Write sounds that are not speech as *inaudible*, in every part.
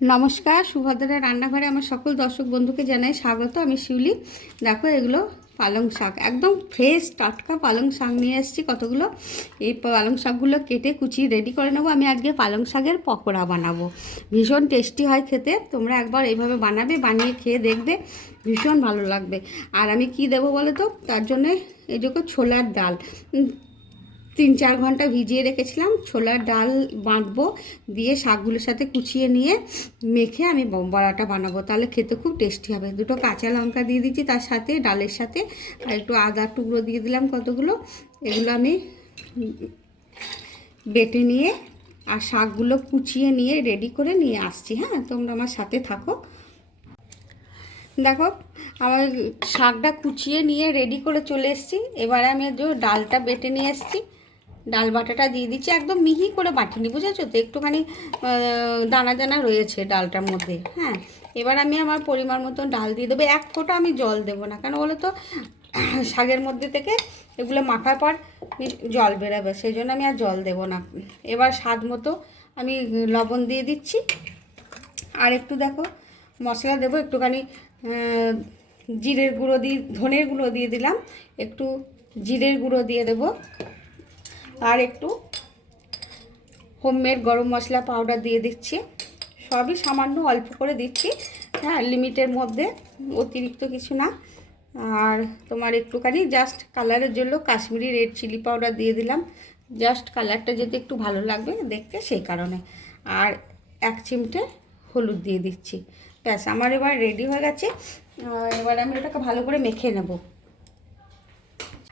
নমস্কার সুভদ্রা রান্নাঘরে আমার সকল দর্শক বন্ধুকে জানাই স্বাগত। আমি শিউলি। দেখো, এগুলো পালং শাক। একদম ফ্রেশ টাটকা পালং শাক নিয়ে এসেছি কতগুলো? এই পালং শাকগুলো কেটে কুচিয়ে রেডি করে নেব। আমি আজকে পালং শাকের পকোড়া বানাবো। ভীষণ টেস্টি হয় খেতে। তোমরা একবার এইভাবে বানাবে, বানিয়ে খেয়ে দেখবে। ভীষণ ভালো লাগবে। আর আমি কি দেবো বলো তো? তার জন্যে এই যে ছোলার ডাল। তিন চার ঘণ্টা ভিজিয়ে রেখেছিলাম, ছোলার ডাল বাঁধবো, দিয়ে শাকগুলোর সাথে কুচিয়ে নিয়ে মেখে আমি বড়াটা বানাবো। তাহলে খেতে খুব টেস্টি হবে। দুটো কাঁচা লঙ্কা দিয়ে দিচ্ছি তার সাথে, ডালের সাথে, আর একটু আদার টুকরো দিয়ে দিলাম কতগুলো, এগুলো আমি বেটে নিয়ে আর শাকগুলো কুচিয়ে নিয়ে রেডি করে নিয়ে আসছি। হ্যাঁ তোমরা আমার সাথে থাকো। দেখো, আমার শাকটা কুচিয়ে নিয়ে রেডি করে চলে এসেছি। এবারে আমি ডালটা বেটে নিয়ে এসেছি। ডাল বাটাটা দিয়ে দিচ্ছি, একদম মিহি করে বাটিনি, বুঝেছ তো? একটুখানি দানা দানা রয়েছে ডালটার মধ্যে হ্যাঁ? এবার আমি আমার পরিমাণ মতন ডাল দিয়ে দেবো। এক ফোঁটা আমি জল দেবো না কেন বলো তো, *clears throat* শাকের মধ্যে থেকে এগুলো মাখার পর জল বেরোবে সেই জন্য আমি আর জল দেবো না। এবার স্বাদ মতো আমি লবণ দিয়ে দিচ্ছি। আর একটু দেখো, মশলা দেবো, একটুখানি জিরের গুঁড়ো দিয়ে, ধনের গুঁড়ো দিয়ে দিলাম, একটু জিরের গুঁড়ো দিয়ে দেবো। আর একটু হোমমেড গরম মশলা পাউডার দিয়ে দিচ্ছি। সবই সামান্য অল্প করে দিচ্ছি। হ্যাঁ লিমিটের মধ্যে অতিরিক্ত কিছু না। আর তোমার একটুখানি জাস্ট কালারের জন্য কাশ্মীরি রেড চিলি পাউডার দিয়ে দিলাম। জাস্ট কালারটা যেতে একটু ভালো লাগবে দেখতে সেই কারণে। আর এক চিমটে হলুদ দিয়ে দিচ্ছি। ব্যাস, আমার এবার রেডি হয়ে গেছে। এবার আমি ওটাকে ভালো করে মেখে নেব।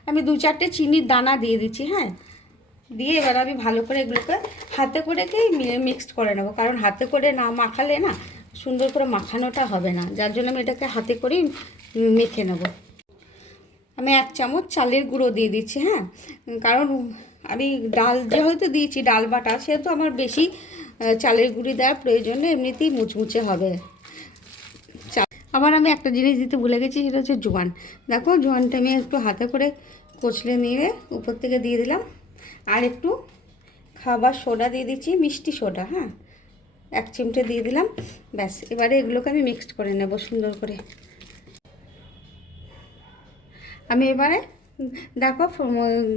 আমি দু চারটে চিনির দানা দিয়ে দিচ্ছি হ্যাঁ। দিয়ে এবার আমি ভালো করে এগুলোকে হাতে করে মিক্সড করে নেব। কারণ হাতে করে না মাখালে না সুন্দর করে মাখানোটা হবে না। যার জন্য আমি এটাকে হাতে করেই মেখে নেব। আমি এক চামচ চালের গুঁড়ো দিয়ে দিচ্ছি হ্যাঁ? কারণ আমি ডাল যেহেতু দিয়েছি, ডাল বাটা, সেহেতু আমার বেশি চালের গুঁড়ি দেওয়ার প্রয়োজন নেই এমনিতেই মুচমুচে হবে। আবার আমি একটা জিনিস দিতে ভুলে গেছি, সেটা হচ্ছে জোয়ান। দেখো, জোয়ানটা আমি একটু হাতে করে কচলে নিয়ে উপর থেকে দিয়ে দিলাম। আর একটু খাবার সোডা দিয়ে দিচ্ছি, মিষ্টি সোডা হ্যাঁ? এক চিমটে দিয়ে দিলাম, ব্যাস। এবারে এগুলোকে আমি মিক্সড করে নেব সুন্দর করে। আমি এবারে, দেখো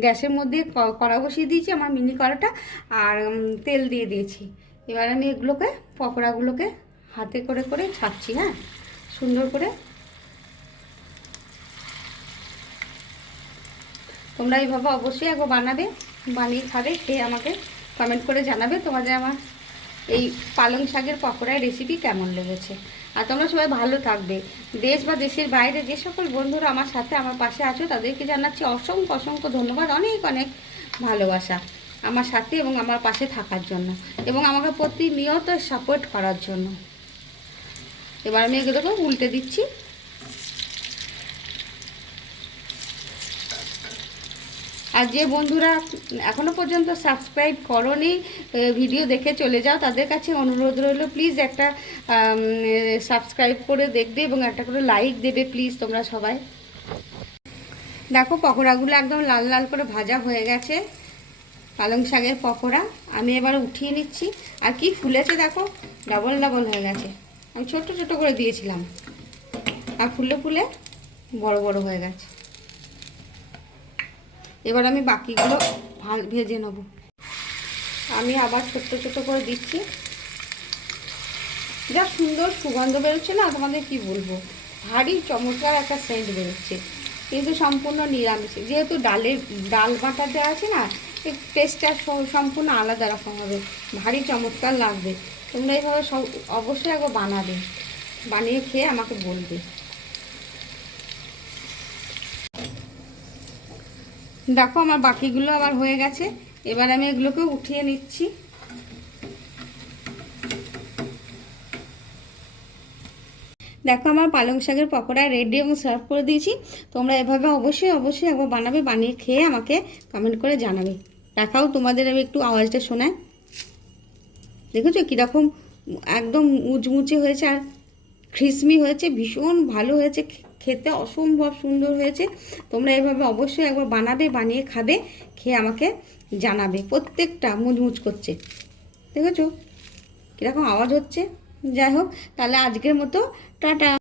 গ্যাসের মধ্যে কড়া বসিয়ে দিয়েছি, আমার মিনি কড়াটা, আর তেল দিয়ে দিয়েছি। এবার আমি এগুলোকে, পকোড়াগুলোকে হাতে করে করে ছাড়ছি হ্যাঁ? সুন্দর করে। তোমরা এইভাবে অবশ্যই একবার বানাবে। বানিয়ে খাবে খেয়ে আমাকে কমেন্ট করে জানাবে তোমাদের আমার এই পালং শাকের পকোড়ার রেসিপি কেমন লেগেছে। আর তোমরা সবাই ভালো থাকবে। দেশ বা দেশের বাইরে যে সকল বন্ধুরা আমার সাথে আমার পাশে আছো, তাদেরকে জানাচ্ছি অসংখ্য অসংখ্য ধন্যবাদ, অনেক অনেক ভালোবাসা আমার সাথে এবং আমার পাশে থাকার জন্য এবং আমাকে প্রতিনিয়ত সাপোর্ট করার জন্য। এবার আমি এগুলোকে উল্টে দিচ্ছি। আর যে বন্ধুরা এখনও পর্যন্ত সাবস্ক্রাইব করনি ভিডিও দেখে চলে যাও, তাদের কাছে অনুরোধ রইল প্লিজ একটা সাবস্ক্রাইব করে দেখবে এবং একটা করে লাইক দেবে প্লিজ তোমরা সবাই। দেখো পকোড়াগুলো একদম লাল লাল করে ভাজা হয়ে গেছে, পালং শাকের পকোড়া। আমি এবার উঠিয়ে নিচ্ছি, আর কি ফুলেছে দেখো ডাবল ডাবল হয়ে গেছে। আমি ছোট ছোট করে দিয়েছিলাম, আর ফুলে ফুলে বড় বড় হয়ে গেছে। এবার আমি বাকিগুলো ভেজে নেব। আমি আবার ছোট্ট ছোট করে দিচ্ছি। যা সুন্দর সুগন্ধ বেরোচ্ছে না, তোমাদের কি বলব? ভারী চমৎকার একটা সেন্ট বেরোচ্ছে। কিন্তু সম্পূর্ণ নিরামিষ। যেহেতু ডালের, ডাল বাটা দেওয়া আছে না টেস্টটা সম্পূর্ণ আলাদা রকম হবে। ভারী চমৎকার লাগবে। তোমরা এইভাবে সব, অবশ্যই একবার বানাবে। বানিয়ে খেয়ে আমাকে বলবে। দেখো আমার বাকিগুলো আবার হয়ে গেছে। এবার আমি এগুলোকে উঠিয়ে নিচ্ছি। দেখো আমার পালং শাকের পকোড়া রেডি এবং সার্ভ করে দিয়েছি। তোমরা এভাবে অবশ্যই অবশ্যই একবার বানাবে, বানিয়ে খেয়ে আমাকে কমেন্ট করে জানাবে। দেখাও তোমাদের আমি একটু আওয়াজটা শোনায় দেখেছ কীরকম একদম মুচমুচে হয়েছে আর খ্রিসমি হয়েছে, ভীষণ ভালো হয়েছে। খেতে অসম্ভব সুন্দর হয়েছে। তোমরা এভাবে অবশ্যই একবার বানাবে, বানিয়ে খাবে, খেয়ে আমাকে জানাবে। প্রত্যেকটা মুচমুচ করছে। দেখেছ? কীরকম আওয়াজ হচ্ছে? যাই হোক, তাহলে আজকের মতো, টাটা।